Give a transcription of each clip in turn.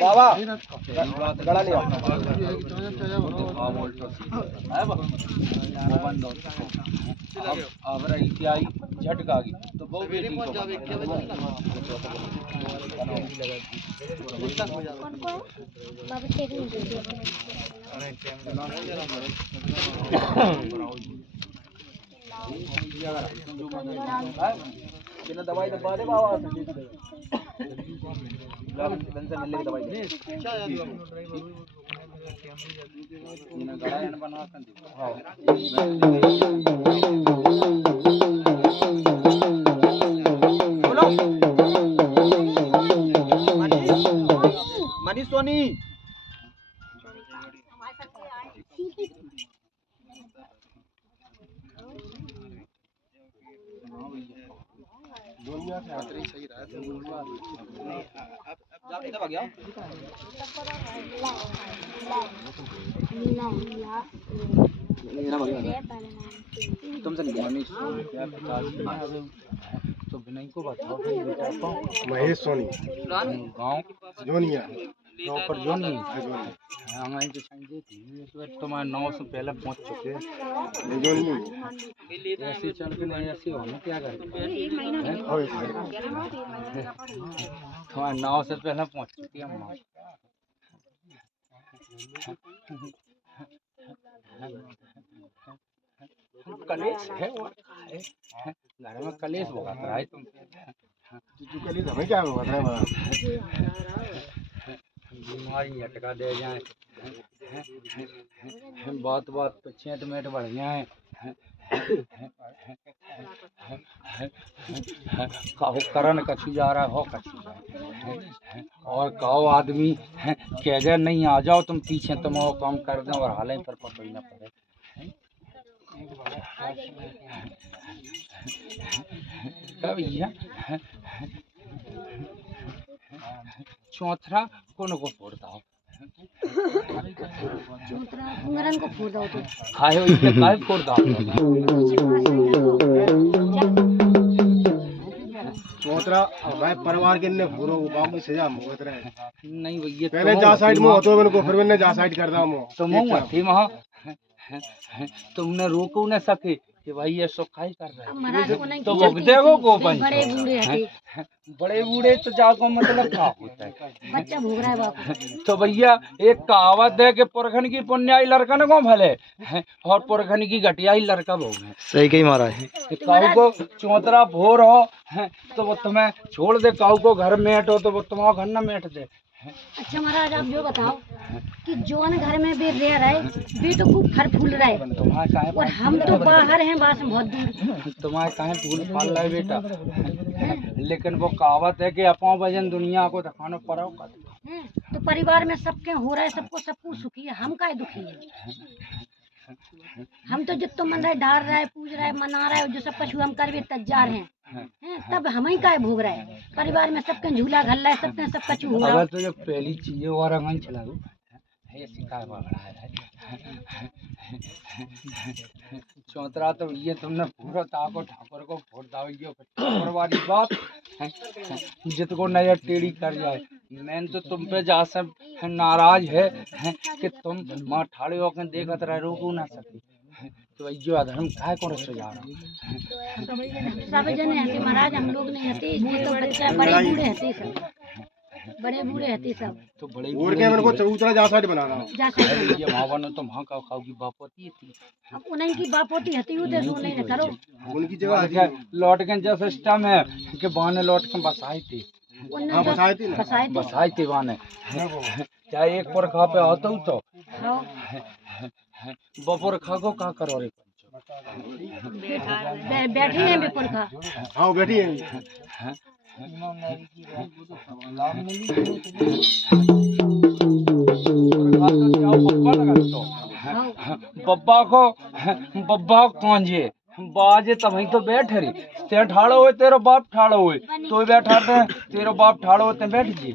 बाबा गड़ा लिया अब क्या झटका गई तो बहुत बेटी दवाई दबा दे बाबा दवाई मनीष सोनी सही रहा तुमसे तो विनय को बताओ महेश सोनी गाँव जोनिया प्रॉपर जोनी हमारी तो तुम्हारे 9 से पहले पहुंच चुके ऐसे चल के नहीं ऐसे हम क्या करते तुम्हारे 9 से पहले पहुंच चुकी हम कलेश है घर में कलेश होगा है तुम कलेश हमें क्या होगा बीमारी झटका दे जाए बात बात पे छेंट मेट बढ़ जाए कहो करन कछु जा रहा हो कछु और कहो आदमी कह जाए नहीं आ जाओ तुम पीछे तुम वो काम कर दो और हाल ही पर पकड़ ना पड़े भैया चौथरा कौन को फोड़ता हो उंगरन को फोड़ दो तो खाए हो इसलिए खाए फोड़ दो चौथरा भाई परिवार के ने पूरा बाबू सजा मुगत रहे नहीं भैया पहले जा साइड में होतो मैंने को फिर मैंने जा साइड कर दा मो तो मुंह थी वहां तुमने रोको न सके कि भाई ये सो खाई कर रहा है तो वो देखो को बड़े बूढ़े हटे बड़े बूढ़े तो जाको मतलब क्या होता है बच्चा भूख रहा है बापू तो भैया एक कहावत है कि पुरखन की पुण्याई लड़का न को भले और पुरखन की घटियाई लड़का बहु है सही कही मारा है काऊ को चौतरा भोर हो तो वो तुम्हें छोड़ दे काऊ को घर में हो तो वो तुम्हारा घर न मेट दे अच्छा महाराज आप जो बताओ कि जोन घर में भी रह रहे भी तो खूब फल फूल रहे और हम तो बाहर हैं बास बहुत दूर तुम्हारे कहीं फूल फल रहे बेटा लेकिन वो कहावत है कि अपा वजन दुनिया को दिखाना पड़ा तो परिवार में सबके हो रहा है सबको सब कुछ सुखी है हम का दुखी है हम तो जितना मन रहे डाल रहा है पूज रहा है मना रहा है जो सब कछु हम कर भी तैयार हैं तब हम ही का भोग रहा है परिवार में सबके झूला घल रहा है सबके सब कछु हो रहा है तो जो पहली चीजें और अंगन चला दो चौतरा तो ये तुमने पूरा ताको ठाकुर को फोड़ दाओ ये ठाकुर वाली बात जितको नजर टेढ़ी कर जाए मैं तो तुम पे जा सब नाराज है कि तुम माँ ठाड़े होकर देखत रहे रोको ना सके तो जो अधर्म काय कौन से जा रहा सब जने हते महाराज हम लोग नहीं हते ये तो बच्चा बड़े बूढ़े हते सब बड़े बूढ़े हते सब तो बड़े और के मेरे को चबूतरा जा साइड बना रहा हूं जा साइड ये मावा ने तो वहां का खाओ की बाप होती थी अब उन्हीं की बाप होती हती वो देखो नहीं करो उनकी जगह लौट के जो सिस्टम है कि बाने लौट के बसाई थी हां बसाई थी बसाई थी बाने क्या एक पर खा पे आता हूं तो हां बपोर खा को का करो रे बैठी है बपोर खा हां बैठी है बब्बा कांजे बाजे तभी तो बैठ रही ते ठाड़ो हुए तेरो बाप ठाड़ो हुए तो बैठा तेरो बाप ठाड़ो होते बैठ जी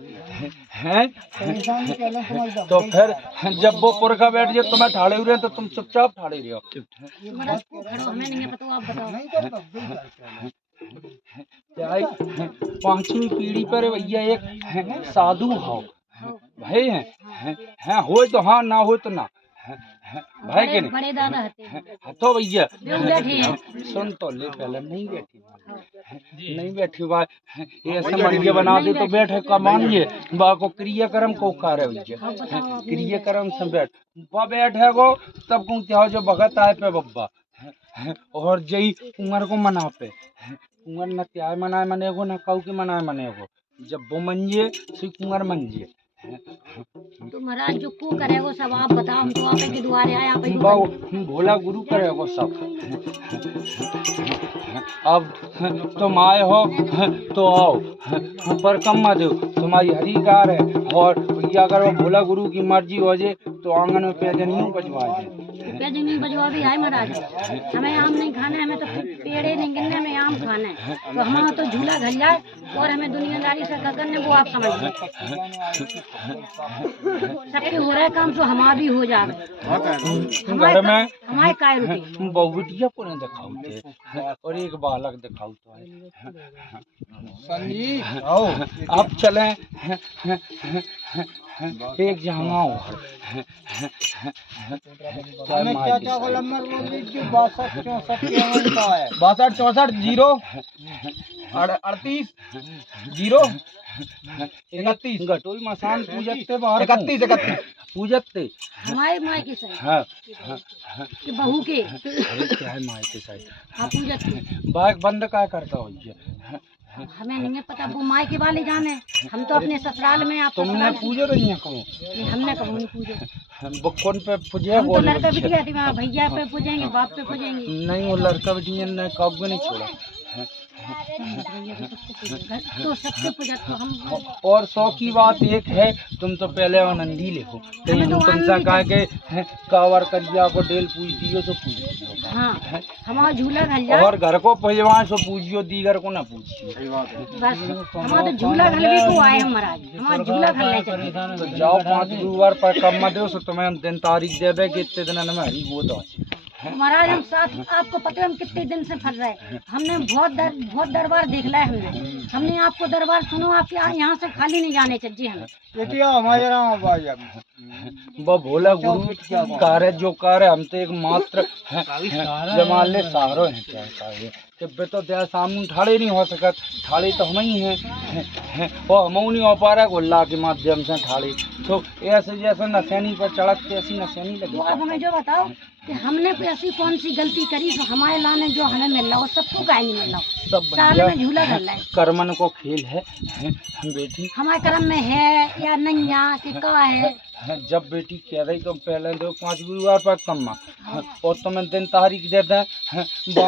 हैं तो फिर जब वो पुरखा बैठ जाए तुम्हें ठाड़े हुए तो तुम चुपचाप ठाड़े रहे हो। महाराज को खड़ो हमें नहीं है पता, आप बताओ। क्या है, 5वीं पीढ़ी पर भैया एक साधु हो भाई हैं हो तो हाँ ना हो तो ना भाई के नहीं बड़े दादा हते तो भैया बैठे हैं। सुन तो ले पहले नहीं बैठी बा ये समझ बना दे तो बैठे का मानिए बा को क्रियाक्रम को कार्य भैया क्रियाक्रम से बैठे गो तब को क्या जो भगत आए पे बब्बा और जई उमर को मना पे कुंवर न त्याय मनाए मनेगो न कऊ के मनाए मनेगो जब वो मंजे से कुंवर मंजे तो महाराज जो को करेगो सब आप बताओ, हम तो आप के द्वारे आए, आप ही भोला गुरु करेगो सब। अब तुम आए हो तो आओ पर कम मत दो, तुम्हारी हरिकार है और भैया अगर वो भोला गुरु की मर्जी हो जाए तो आंगन में पैजनियों बजवा दे। पैजनी बजवा भी है महाराज, हमें आम नहीं खाना है, हमें तो पेड़े नहीं गिनने, हमें आम खाना है, तो हमारा तो झूला घल जाए और हमें दुनियादारी से क्या करने वो आप समझ लो। सबके हो रहा है काम तो हमारा भी हो जाए। घर में हमारे काय रुके बहुटिया को नहीं दिखाते और एक बालक दिखाओ तो आओ अब चले एक जहाँ क्या नंबर 62 64 0 38 0 31 गटोई मसान पूजते बाहर 31 पूजते हमारे माए के साथ हाँ कि बहू के क्या है माए के साथ आप पूजते बाइक बंद क्या करता हो हमें नहीं पता, वो माए के वाले जाने, हम तो अपने ससुराल में। आप तुमने पूजे रही है कहो हमने कभी नहीं पूजे, वो कौन पे पूजे हम तो लड़का बिटिया थी वहाँ भैया पे पूजेंगे, बाप पे पूजेंगे। नहीं वो लड़का बिटिया ने कब नहीं छोड़ा तो सबसे पूजा तो हम। और 100 की बात एक है, तुम तो पहले आनंदी लिखो कहीं तुमसे कहा के कावर करिया को डेल पूज दियो तो पूज दियो। हाँ हमारा झूला घल जाए और घर को पहलवान सो पूजियो दीगर को ना पूजियो बस, हमारा तो झूला घल भी को आए हम महाराज, हमारा झूला घल नहीं चाहिए। तो जाओ 5 गुरुवार पर कम मत दो सो तुम्हें दिन तारीख दे दे कि इतने दिन में हरी गोद हो महाराज। हम साथ आपको पता है हम कितने दिन से फंस रहे हैं, हमने बहुत दरबार देख लिया है, हमने आपको दरबार सुनो, आपके यहाँ से खाली नहीं जाने चाहिए हमें। वो भोला गुरु कार्य जो कार्य हम तो एक मात्र जमाले सहारो है क्या कार्य कि तो तेरा सामने ठाड़े नहीं हो सकत, ठाड़े तो हम ही हैं और हम नहीं हो पा रहा गोल्ला के माध्यम से ठाड़े तो ऐसे जैसे नशैनी पर चढ़क के ऐसी नशैनी लगी। तो आप हमें जो बताओ कि हमने कोई ऐसी कौन सी गलती करी जो हमारे लाने जो हमें मिल रहा हो सबको काहे नहीं मिल रहा हो, सब साल में झूला घल रहा है। कर्मन को खेल है बेटी, हमारे कर्म में है या नहीं या कि का है। जब बेटी कह रही तो पहले दो 5 गुरुवार पर कम और तुम्हें दिन तारीख दे दें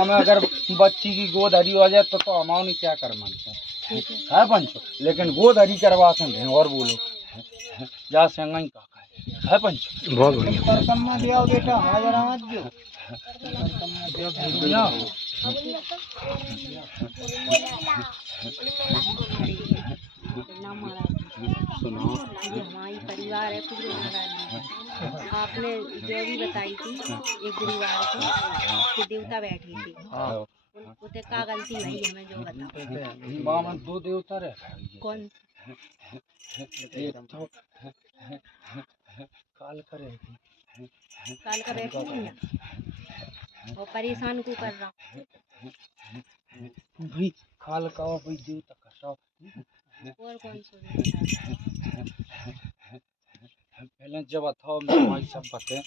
में अगर बच्ची की गोद हरी हो जाए तो हमारा नहीं क्या कर मानते है पंचो, लेकिन गोद हरी करवा सकते और बोलो जा संग है पंचो। बहुत बढ़िया बेटा सुनो हमारी परिवार है पूरे महाराज। आपने जो भी बताई थी एक गुरुवार को कि देवता बैठी थी, उसे का गलती भाई हमें जो बताओ। 2 देवता रहे कौन एक तो काल करेगी काल का बैठी थी ना और परेशान को कर रहा भाई काल का भाई देवता कर रहा और कौन सा पहले जब अथवा में सब बते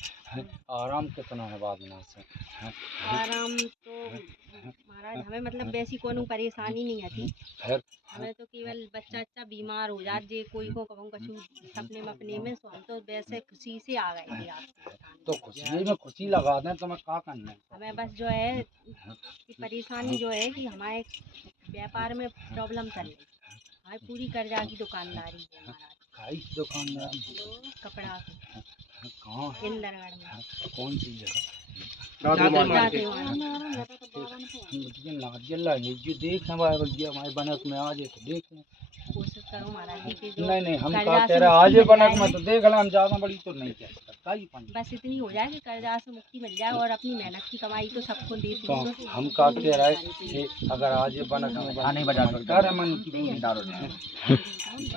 आराम कितना है बाद में से आराम तो महाराज हमें मतलब वैसी कोनो परेशानी नहीं आती, हमें तो केवल बच्चा बीमार हो जाए जे कोई को कहूँ कछु सपने में अपने में तो हम तो वैसे खुशी से आ गए थे आपके तो खुशी में खुशी लगा दें तो मैं क्या करना है। हमें बस जो है कि परेशानी जो है कि हमारे व्यापार में प्रॉब्लम चल रही, हमारी पूरी कर्जा की दुकानदारी है महाराज। दुकानदारी कपड़ा कहाँ इंदरगढ़ में कौन सी जगह नारियल लाइए जो देख भैया हमारे बनक में आ जाए तो देख करो महाराज जी के जो नहीं हम कर्जा का से कह रहे मुक्ति आज मिल बनक जाए। में तो देख ले हम ज्यादा बड़ी तो नहीं कह सकता ही पानी। बस इतनी हो जाए कि कर्जा से मुक्ति मिल जाए और अपनी मेहनत की कमाई तो सबको देती तो है। हम का कह रहे कि अगर आज बनक में नहीं बजा सकता है मन की और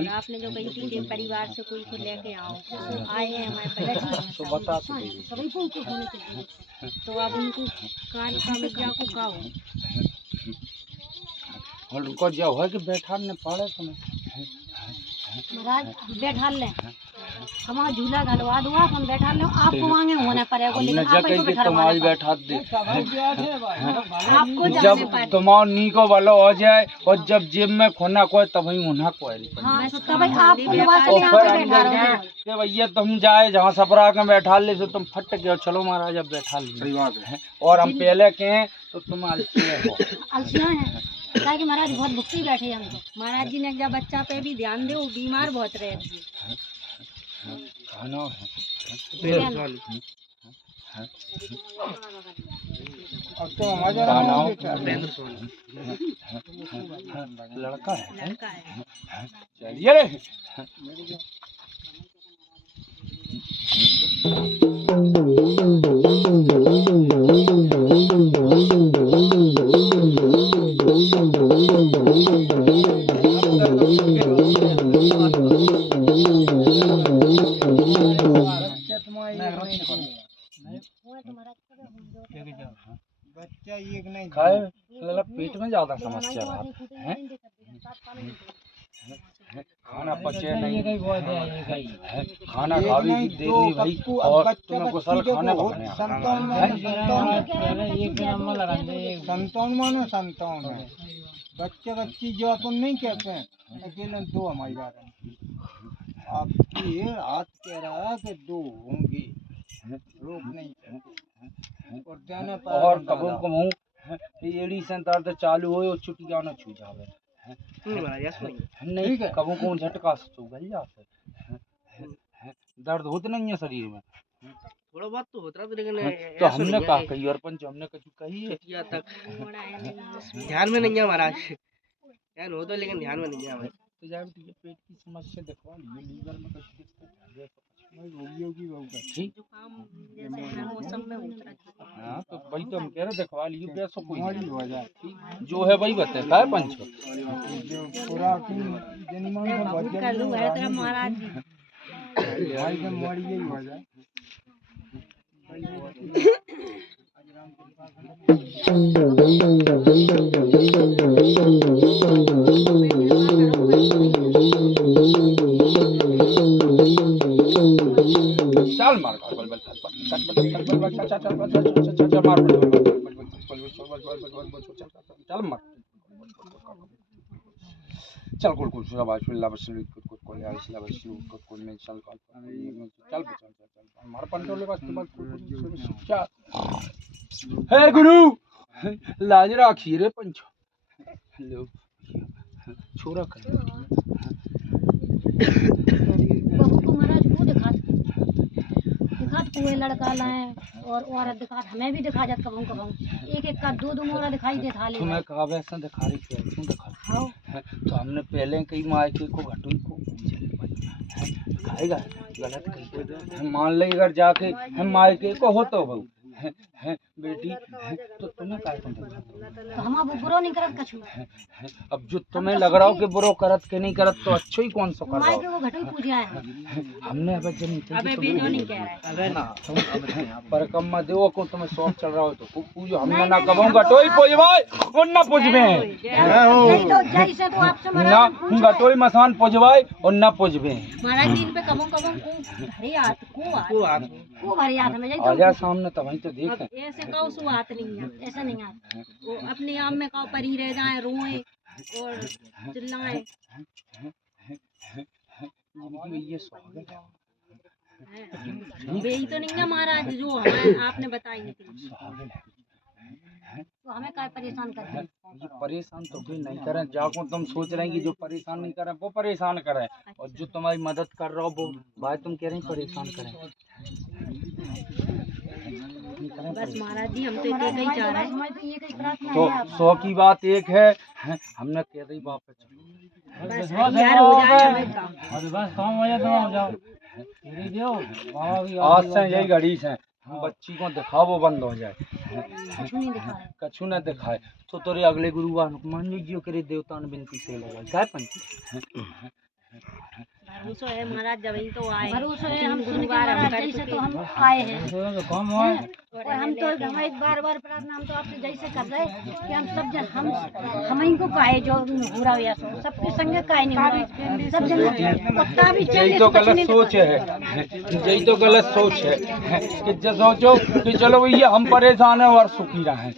आपने जो कही थी कि परिवार से कोई को लेके आओ तो आए हैं हमारे परिवार तो बता तो दीजिए। तो अब उनको कार्य का मिर्जा को का हो और उनको जो है कि बैठा न पड़े तुम्हें महाराज बैठा ले हमारा झूला घलवा दो आप हम बैठा लो आपको मांगे होना पड़ेगा लेकिन आप ही को बैठा तुम्हारी बैठा दे आपको जब जाने पर तुम्हारा नी को वालो हो जाए और जब जेब में खोना कोई तभी उन्हें कोई हाँ तो तब आपको लगा चले यहाँ पे बैठा रहो कि भैया तुम जाए जहाँ सपरा के बैठा ले तो तुम फट के चलो महाराज अब बैठा ले। सही बात है। और हम पहले के हैं तो तुम आलसिया हो। अलसिया है कि महाराज बहुत भुक्ति बैठे हमको महाराज जी ने जब बच्चा पे भी ध्यान दे वो बीमार बहुत रहे थे खाना अब तो मजा लड़का है लड़का है चलिए रे बच्चा एक नहीं खाए लला पेट में ज्यादा समस्या है खाना पचे नहीं है खाना खावी की देरी भाई और तुम्हें कुशल खाने पकाने संतान मानो संतान है बच्चे बच्ची जो अपन नहीं कहते हैं अकेले दो हमारी बात है आपकी हाथ कह रहा है कि दो होंगे रोक नहीं सकते और जाने पर और कबू कबू एड़ी से दर्द चालू हो छुटिया न छू जावे नहीं कबू कबू झटका से चुगल जाते दर्द होता नहीं है शरीर में थोड़ा बहुत तो होता है लेकिन तो हमने कहा कही और पंच हमने कुछ कही है तक ध्यान में नहीं है महाराज ध्यान हो तो लेकिन ध्यान में नहीं है भाई तो जाए पेट की समस्या दिखवा लीजिए लीवर में कुछ दिक्कत है रोगियों की बहुत है ठीक जुकाम जैसे हर मौसम में होता है हाँ तो वही तो हम कह रहे दिखवा लीजिए पैसों कोई हमारी हो जाए जो है वही बताए है पंच जो पूरा जनिमान में बच कर लूँ है तेरा महाराज जी भाई से मरी यही हो जाए चल मार बल बल चल मार चल कुल कुल शाबाश बिल्ला बसली कुल कुल या इसला बसली कुल कुल में चल चल चल मार पंटोले बस चल हे गुरु लाज राखी रे पंच लो छोरा कर बहू को महाराज को दिखात कोई लड़का लाए और औरत दिखात हमें भी दिखा जात कबहू कबहू एक एक का दो दो मोरा दिखाई दे थाले तुम्हें कहा वैसा दिखा रही थी क्यों दिखा हाँ तो हमने पहले कई मायके को घटोई को खाएगा गलत कही मान ली अगर जाके हम मायके को हो तो बहु है बेटी तो तुम्हें काय तो हम अब बुरो नहीं करत कछु अब जो तुम्हें लग रहा हो कि बुरो करत के नहीं करत तो अच्छो ही कौन सा कर रहा माई हो के वो घटोई पूजा है हमने अब जन अबे बेनो नहीं कह रहा है अबे ना पर कम मत दो को तुम्हें शौक चल रहा हो तो खूब पूजो हमने ना कबूंगा टोई पूजवाए और ना पूजवे नहीं तो जैसे तो आपसे ना महाराज गटोई मसान पूजवाए और ना पूजवे महाराज दिन पे कबहू कबहू को भरे आत को भरे आत में जाई आजा सामने तो वहीं तो देख अब ऐसे कहो सु आत नहीं है ऐसा नहीं आता वो अपने आप में कहो परी रह जाए रोए और चिल्लाए ये स्वागत है यही तो नहीं है महाराज जो हमें आपने बताई थी तो हमें क्या परेशान करते हैं ये परेशान तो कोई नहीं करें जाको तुम सोच रहे हैं कि जो परेशान नहीं करें वो परेशान करें और जो तुम्हारी मदद कर रहा हो वो भाई तुम कह रहे हैं परेशान करें बस महाराज जी हम तो इतने ही चाह रहे हैं तो 100 की बात एक है हमने कह रही वापस बस यार हो जाए हमें काम। बस काम हो जाए तो हो जाओ तेरी दो बाबा भी आज से यही घड़ी से हम बच्ची को दिखावो बंद हो जाए, कुछ नहीं दिखा है। कछु न दिखाए तो तोरे अगले गुरुवार मान लीजिए करे देवता ने बिनती से लगा काय पंथी भरोसा है महाराज जब ही तो आए भरोसा है हम गुरुवार हम कर जैसे चुके तो हैं। हम आए हैं तो कम हो और हम तो हमारे बार बार प्रार्थना हम तो आपसे जैसे कर रहे कि हम सब जन हम ही को काहे जो हो रहा है सो सबके संग काहे नहीं हो रहा सब जन पत्ता भी यही तो गलत सोच है, यही तो गलत सोच है कि जो सोचो कि चलो भैया हम परेशान है और सुखी रहे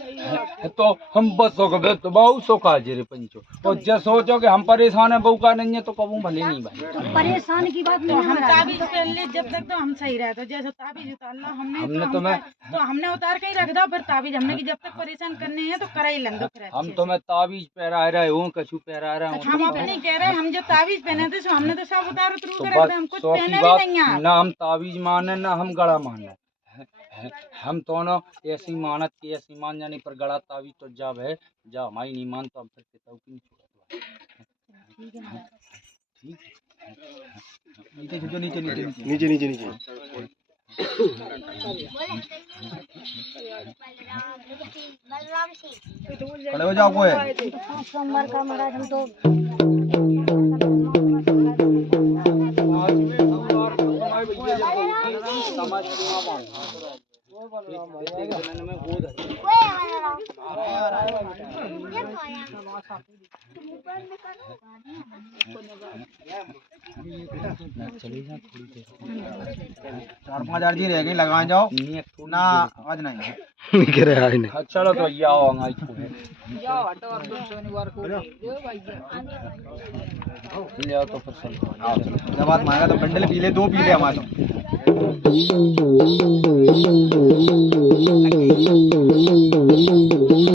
तो हम बस तो बहु सुखा जे पंचो और जब सोचो कि हम परेशान है बहू का नहीं है तो कबू भले नहीं भाई तो परेशान की बात नहीं हम हमारा ताबीज पहन ले जब तक तो हम सही रहे तो जैसे ताबीज उतारना हमने तो हमने उतार के ही रख दो फिर ताबीज हमने की जब तक परेशान करने हैं तो करा ही लंदो फिर हम तो मैं ताबीज पहरा रहे हूँ कछु पहरा रहा हूँ हम अपने नहीं कह रहे हम जो ताबीज पहने थे सो हमने तो सब उतार उतरू तो के रख बस दे हम कुछ सौ पहने की भी बात नहीं है ना हम ताबीज माने ना हम गड़ा माने हम दोनों ऐसी मानत की ऐसी मान जाने पर गड़ा ताबीज तो जब है जब हमारी नहीं मान तो हम फिर कहता हूँ कि नहीं छोड़ा नीचे नीचे नीचे नीचे खड़े हो जाओ कोई सोमवार का महाराज हम तो चले जाओ थोड़ी देर 4-5 अर्जी रह गई लगा जाओ ना आज नहीं चलो तो ये आओ अंगाई को ले आओ तो फिर जब बात मांगा तो बंडल पीले 2 पीले हमारे तो